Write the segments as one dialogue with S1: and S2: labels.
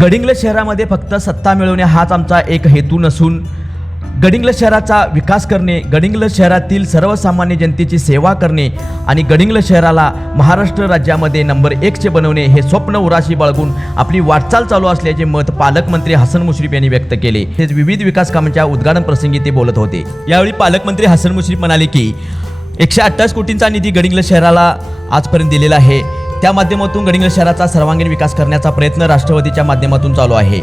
S1: गडिंग्लज शहरामध्ये फक्त सत्ता मिळवणे हाच आमचा एक हेतू नसून गडिंग्लज शहराचा विकास करणे गडिंग्लज शहरातील सर्वसामान्य जनतेची सेवा करणे आणि गडिंग्लज शहराला महाराष्ट्र राज्यामध्ये नंबर एकचे बनवणे हे स्वप्न उराशी बाळगून आपली वाटचाल चालू असल्याचे मत पालकमंत्री हसन मुश्रीफ यांनी व्यक्त केले. तसेच विविध विकास कामांच्या उद्घाटन प्रसंगी ते बोलत होते. यावेळी पालकमंत्री हसन मुश्रीफ म्हणाले की एकशे अठ्ठावीस कोटींचा निधी गडिंग्लज शहराला आजपर्यंत दिलेला आहे. त्या माध्यमातून गडिंग्लज शहराचा सर्वांगीण विकास करण्याचा प्रयत्न राष्ट्रवादीच्या माध्यमातून चालू आहे.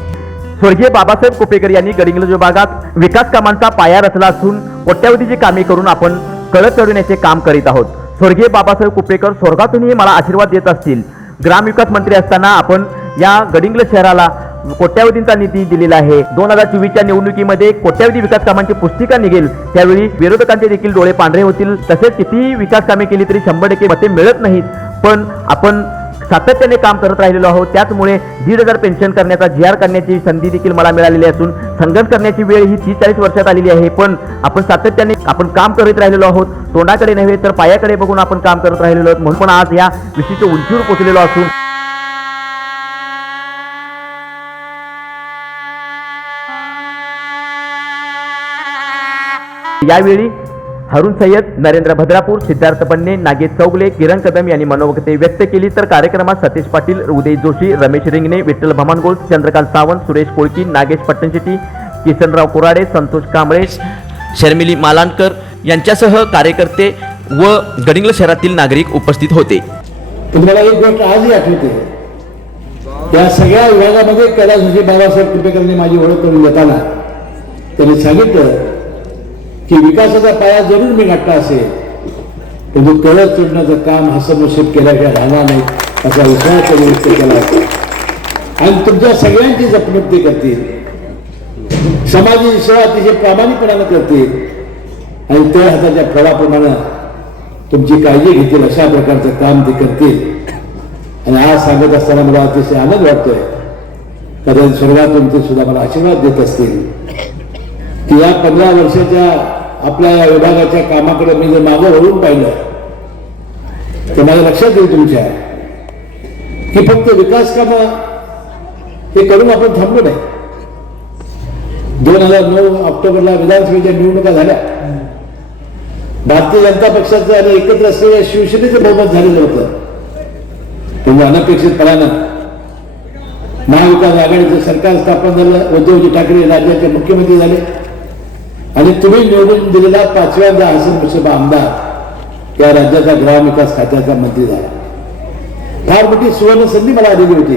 S2: स्वर्गीय बाबासाहेब कुपेकर यांनी गडिंग्लज विभागात विकास कामांचा पाया रचला असून कोट्यावधीची कामे करून आपण कळत चढवण्याचे काम करीत आहोत. स्वर्गीय बाबासाहेब कुपेकर स्वर्गातूनही मला आशीर्वाद देत असतील. ग्रामविकास मंत्री असताना आपण या गडिंग्लज शहराला कोट्यावधींचा निधी दिलेला आहे. दोन हजार चोवीसच्या निवडणुकीमध्ये कोट्यावधी विकास कामांची पुस्तिका निघेल. त्यावेळी विरोधकांचे देखील डोळे पांढरे होतील. तसेच कितीही विकास कामे केली तरी शंभर टक्के मते मिळत नाहीत. पण आपण सातत्याने काम करत राहिलेलो आहोत. त्याचमुळे दीड हजार पेन्शन करण्याचा जी आर करण्याची संधी देखील मला मिळालेली असून संघर्ष करण्याची वेळ ही तीस चाळीस वर्षात आलेली आहे. पण आपण सातत्याने आपण काम करत राहिलेलो आहोत. तोंडाकडे नव्हे तर पायाकडे बघून आपण काम करत राहिलेलो आहोत. म्हणून पण आज या विशिष्ट उंचीवर पोचलेलो असून यावेळी हरुण सय्यद नरेंद्र भद्रापूर सिद्धार्थ पन्ने नागेश चौगले किरण कदम यांनी मनोगते व्यक्त केली तर कार्यक्रमात सतीश पाटील उदय जोशी रमेश रिंगणे विठ्ठल भमानगोल चंद्रकांत सावंत सुरेश कोळकी नागेश पट्टणशेट्टी किसनराव कुराडे संतोष कांबळे शर्मिली मालांकर यांच्यासह कार्यकर्ते व गडिंगल शहरातील नागरिक उपस्थित होते.
S3: तुम्हाला एक गोष्ट आजही आठवते. त्या सगळ्या विभागामध्ये कैलासजी बाबासाहेब कृपेकरांनी माझी ओळख करून देताना त्यांनी सांगितलं की विकासाचा पाया जरूर मी गाठला असेल पण तो कळत चढण्याचं काम हसन मुशीब केल्याशिवाय राहणार नाही असा विश्वास त्यांनी व्यक्त केला आणि तुमच्या सगळ्यांची जपणूक ते करतील. समाजाची सेवा अतिशय प्रामाणिकपणानं करतील. आणि त्या हाताच्या फळाप्रमाणे तुमची काळजी घेतील अशा प्रकारचं काम ते करतील. आणि आज सांगत असताना मला अतिशय आनंद वाटतोय. कारण स्वर्गातून ते सुद्धा मला आशीर्वाद देत असतील. की या पंधरा वर्षाच्या आपल्या या विभागाच्या कामाकडे मी जर मागं वळून पाहिलं तर माझ्या लक्षात येईल तुमच्या. की फक्त विकास कामं हे करून आपण थांबलो नाही. दोन हजार नऊ ऑक्टोबरला विधानसभेच्या निवडणुका झाल्या. भारतीय जनता पक्षाचं आणि एकत्र असलेल्या शिवसेनेचं बहुमत झालेलं होतं. म्हणजे अनपेक्षितपणानं महाविकास आघाडीचं सरकार स्थापन झालं उद्धवजी ठाकरे राज्याचे मुख्यमंत्री झाले. आणि तुम्ही निवडून दिलेला पाचव्यांदा हसन मुश्रीफ आमदार या राज्याचा ग्रामविकास खात्याचा मंत्री झाला. फार मोठी सुवर्ण संधी मला आलेली होती.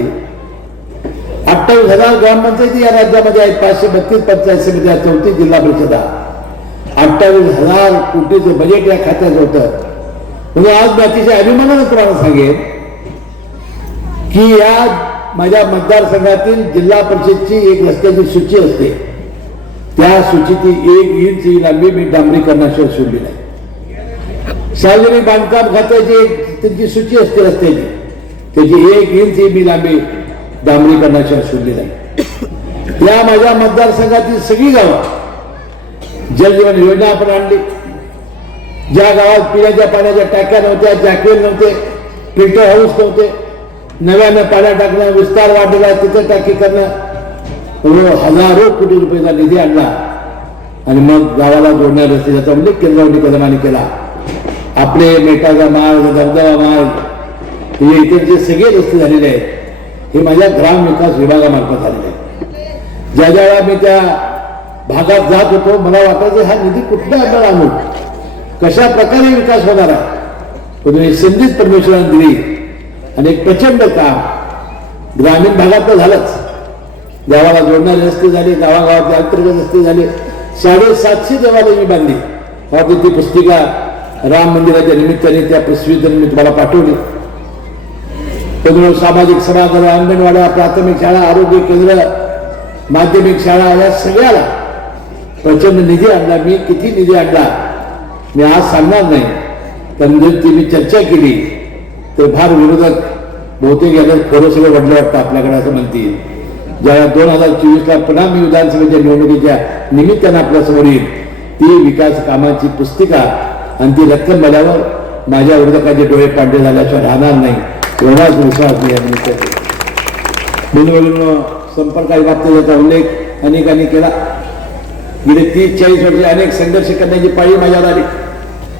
S3: अठ्ठावीस हजार ग्रामपंचायती या राज्यामध्ये आहेत. पाचशे बत्तीस पंचायत समित्या चौतीस जिल्हा परिषदा अठ्ठावीस हजार कोटीचं बजेट या खात्याचं होतं. म्हणजे आज मी अतिशय अभिमानानं तुम्हाला सांगेन की या माझ्या मतदारसंघातील जिल्हा परिषदची एक रस्त्याची सूची असते. त्या सूचीची एक इंच लांबी मी डांबरीकरणाशिवाय सोडली नाही सार्वजनिक बांधकाम खात्याची त्यांची सूची असते रस्त्याची. त्याची एक इंच मी लांबी डांबरीकरणाशिवाय सोडली नाही या माझ्या मतदारसंघातील सगळी गावं जलजीवन योजना आपण आणली. ज्या गावात पिण्याच्या पाण्याच्या टाक्या नव्हत्या जॅकेल नव्हते फिल्टर हाऊस नव्हते नव्यानं पाण्या टाकणं विस्तार वाढलेला तिथं टाकी करणं रो- हजारो कोटी रुपयाचा निधी आणला. आणि मग गावाला जोडण्या रस्ते त्याचा उल्लेख केंद्रावणी कदमाने केला. आपले मेटाचा मार्ग दबदबा मार्ग हे इकडचे सगळे रस्ते झालेले आहेत हे माझ्या ग्राम विकास विभागामार्फत झालेले आहेत. ज्या ज्या वेळा मी त्या भागात जात होतो मला वाटायचं हा निधी कुठल्या आपल्याला आणू कशा प्रकारे विकास होणार आहे? तुम्ही संधीच परमेश्वराने दिली. आणि एक प्रचंड काम. ग्रामीण भागात तर झालंच. गावाला जोडणारे रस्ते झाले गावागावातले अंतर्गत रस्ते झाले. साडेसातशे देवालय मी बांधली. मला ती पुस्तिका राम मंदिराच्या निमित्ताने त्या पृथ्वीचं मी तुम्हाला पाठवली. त्यामुळे सामाजिक सभागृह अंगणवाड्या प्राथमिक शाळा आरोग्य केंद्र माध्यमिक शाळा या सगळ्याला प्रचंड निधी आणला. मी किती निधी आणला? मी आज सांगणार नाही. पण ती मी चर्चा केली तर फार विरोधक बहुतेक याला थोडं सगळं वाटलं वाटतं आपल्याकडे असं म्हणतील. ज्या दोन हजार चोवीसला पुन्हा मी विधानसभेच्या निवडणुकीच्या निमित्तानं आपल्यासमोर येईल ती विकास कामाची पुस्तिका आणि ती रक्कम झाल्यावर माझ्या विरोधकाचे डोळे पांढरे झाल्याशिवाय राहणार नाही एवढाच विश्वास मी या निमित्ताने म्हणून संपर्क बाबतीत याचा उल्लेख अनेकांनी केला. गेले तीस चाळीस वर्षे अनेक संघर्ष करण्याची पाळी माझ्यावर आली.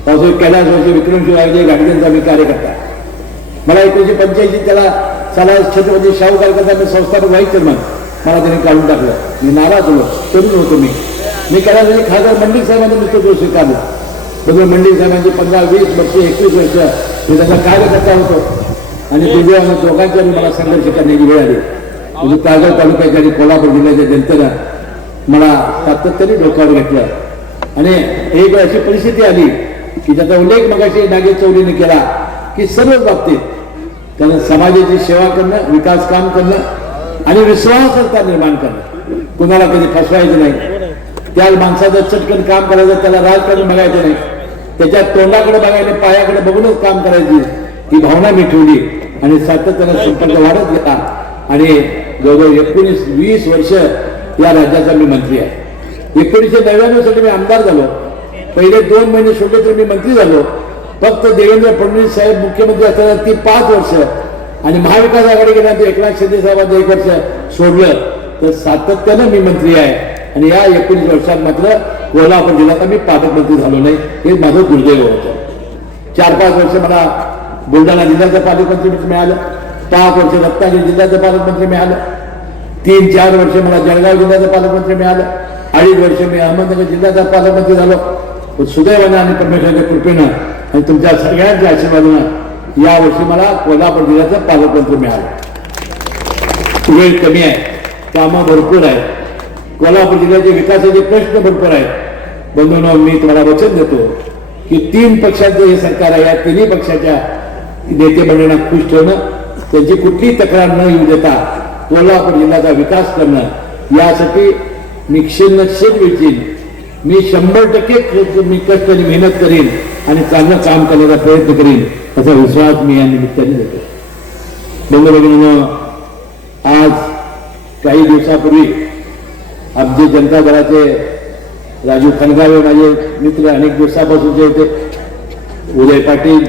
S3: पासून कैलास वर्ष विक्रमशिवाय आयोजे गाडगेंचा मी कार्यकर्ता. मला एकोणीशे पंच्याऐंशी त्याला चला छत्रपती शाहू करता मी संस्थापक व्हाईस चेअरमन मला त्याने काढून टाकलं. मी नाराज होलो तरुण होतो मी. मी कैलासवासी खासदार मंडिक साहेबांनी नेतृत्व स्वीकारलं. बरोबर मंडी साहेबांची पंधरा वीस वर्ष एकवीस वर्ष मी त्याचा कार्यकर्ता होतो. आणि दुर्दैवानं दोघांच्या मला संघर्ष करण्याची वेळ आली. म्हणजे कागल तालुक्याच्या आणि कोल्हापूर जिल्ह्याच्या जनतेनं मला सातत्याने डोक्यावर घेतलं. आणि एक अशी परिस्थिती आली की ज्याचा उल्लेख मगाशी नागेश चौधरीने केला की सर्वच बाबतीत त्यांना समाजाची सेवा करणं विकास काम करणं आणि विश्वासार्हता निर्माण करणं. कुणाला कधी फसवायचं नाही. त्या माणसाचं चटकन काम करायचं त्याला राजकारण बघायचं नाही. त्याच्या तोंडाकडे बघायला पायाकडे बघूनच काम करायची. ही भावना मी ठेवली. आणि सातत्यानं संपर्क वाढत गेला. आणि जवळजवळ एकोणीस वीस वर्ष या राज्याचा मी मंत्री आहे. एकोणीसशे नव्याण्णवसाठी मी आमदार झालो. पहिले दोन महिने सोडले तर मी मंत्री झालो. फक्त देवेंद्र फडणवीस साहेब मुख्यमंत्री असताना ती पाच वर्ष आणि महाविकास आघाडी गेल्यानंतर एकनाथ शिंदे साहेबांचं एक वर्ष सोडलं तर सातत्यानं मी मंत्री आहे. आणि या एकोणीस वर्षात मात्र कोल्हापूर जिल्ह्यात मी पालकमंत्री झालो नाही हे माझं दुर्दैव होतं. चार पाच वर्ष मला बुलढाणा जिल्ह्याचं पालकमंत्री मिळालं पाच वर्ष रत्नागिरी जिल्ह्याचं पालकमंत्री मिळालं तीन चार वर्ष मला जळगाव जिल्ह्याचं पालकमंत्री मिळालं अडीच वर्ष मी अहमदनगर जिल्ह्याचा पालकमंत्री झालो. सुदैवाने आणि परमेश्वरच्या कृपेनं आणि तुमच्या सगळ्यांच्या आशीर्वादानं या वर्षी मला कोल्हापूर जिल्ह्याचं पालकमंत्री मिळालं. वेळ कमी आहे कामं भरपूर आहे कोल्हापूर जिल्ह्याचे विकासाचे प्रश्न भरपूर आहेत. बंधूंनो मी तुम्हाला वचन देतो की तीन पक्षांचं हे सरकार आहे या तिन्ही पक्षाच्या नेते मंडळींना खुश ठेवणं त्यांची कुठलीही तक्रार न येऊ देता कोल्हापूर जिल्ह्याचा विकास करणं यासाठी मी क्षीण शेत वेचीन मी शंभर टक्के मी कष्ट आणि मेहनत करीन. आणि चांगलं काम करण्याचा प्रयत्न करीन असा विश्वास मी या निमित्ताने देतो. बंधुभगिनीनं आज काही दिवसापूर्वी आमचे जनता दलाचे राजू खनगावे माझे मित्र अनेक दिवसापासूनचे होते उदय पाटील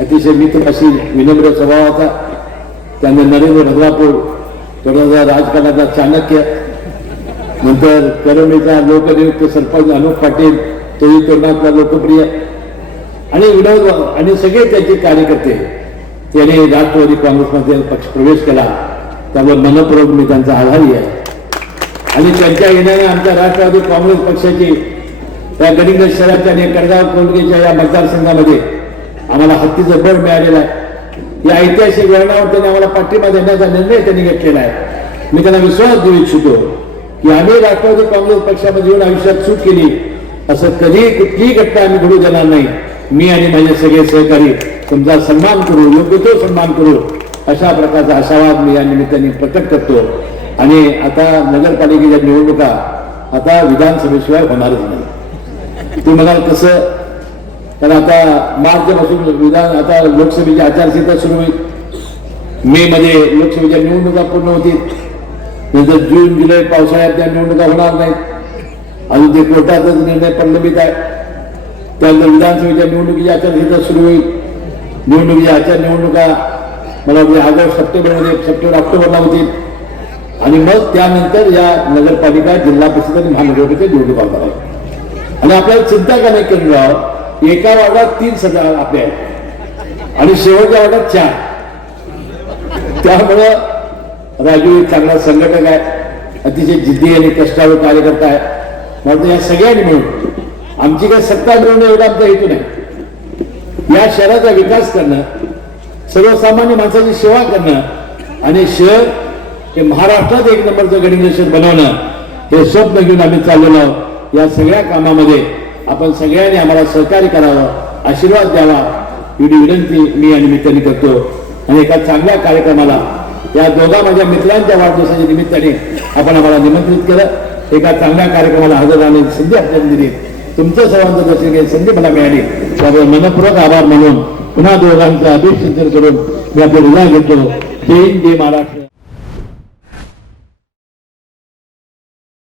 S3: अतिशय मित्र अशी विनम्र स्वभावाचा त्यांना नरेंद्र भद्रापूर थोडासा राजकारणाचा चाणक्य नंतर करमेचा लोकनियुक्त सरपंच अनुप पाटील तोही तरुणातला लोकप्रिय. आणि विनोद आणि सगळे त्याचे कार्यकर्ते त्याने राष्ट्रवादी काँग्रेसमध्ये पक्ष प्रवेश केला त्यामुळे मनपूर्वक मी त्यांचा आभारी आहे. आणि त्यांच्या येण्याने आमच्या राष्ट्रवादी काँग्रेस पक्षाची त्या गडिंग शहराच्या आणि कडगाव कोलगेच्या या मतदारसंघामध्ये आम्हाला हत्तीचं बळ मिळालेलं आहे. या ऐतिहासिक वळणावर त्यांनी आम्हाला पाठिंबा देण्याचा निर्णय त्यांनी घेतलेला आहे. मी त्यांना विश्वास देऊ इच्छितो की आम्ही राष्ट्रवादी काँग्रेस पक्षामध्ये येऊन आयुष्यात चूक केली असं कधी कुठलीही घटना आम्ही घडू देणार नाही. मी आणि माझे सगळे सहकारी तुमचा सन्मान करू योग्य तो सन्मान करू अशा प्रकारचा आशावाद मी या निमित्ताने प्रकट करतो. आणि आता नगरपालिकेच्या निवडणुका आता विधानसभेशिवाय होणारच नाही. तू म्हणाल कसं? तर आता मार्चपासून विधान आता लोकसभेची आचारसंहिता सुरू होईल. मे मध्ये लोकसभेच्या निवडणुका पूर्ण होतील. नंतर जून जुलै पावसाळ्यात त्या निवडणुका होणार नाहीत. अजून ते कोर्टाचाच निर्णय प्रलंबित आहे. त्यानंतर विधानसभेच्या निवडणुकीची आचारसंहिता सुरू होईल. निवडणुकीच्या आचार निवडणुका मला ऑगस्ट सप्टेंबरमध्ये सप्टेंबर ऑक्टोबरला होतील. आणि मग त्यानंतर या नगरपालिका जिल्हा परिषद आणि महानगरपालिका निवडणुका होणार आहेत. आणि आपल्याला चिंता का नाही केली राव? एका वार्डात तीन सजा आपले आहेत. आणि शेवटच्या वार्डात चार. त्यामुळं राजू एक चांगला संघटक आहे. अतिशय जिद्दी आणि कष्टावर कार्यकर्ता आहे. म्हणून या सगळ्यांनी मिळून आमची काय सत्ता मिळवणं एवढा आमचा हेतू नाही. या शहराचा विकास करणं सर्वसामान्य माणसाची सेवा करणं आणि शहर हे महाराष्ट्रात एक नंबरचं गणित शहर बनवणं हे स्वप्न घेऊन आम्ही चाललेलो आहोत. या सगळ्या कामामध्ये आपण सगळ्यांनी आम्हाला सहकार्य करावं आशीर्वाद द्यावा. एवढी विनंती मी या निमित्ताने करतो. आणि एका चांगल्या कार्यक्रमाला या दोघा माझ्या मित्रांच्या वाढदिवसाच्या निमित्ताने आपण आम्हाला निमंत्रित केलं. एका चांगल्या कार्यक्रमाला हजर राहण्याची संधी आपल्याला दिली. तुमच्या सर्वांचं दर्शन घ्यायची संधी मला मिळाली. त्यामुळे मनपूर्वक आभार मानून पुन्हा दोघांचा अभिषेचन करून मी आपलं हृदय घेतो. जय हिंद जय महाराष्ट्र.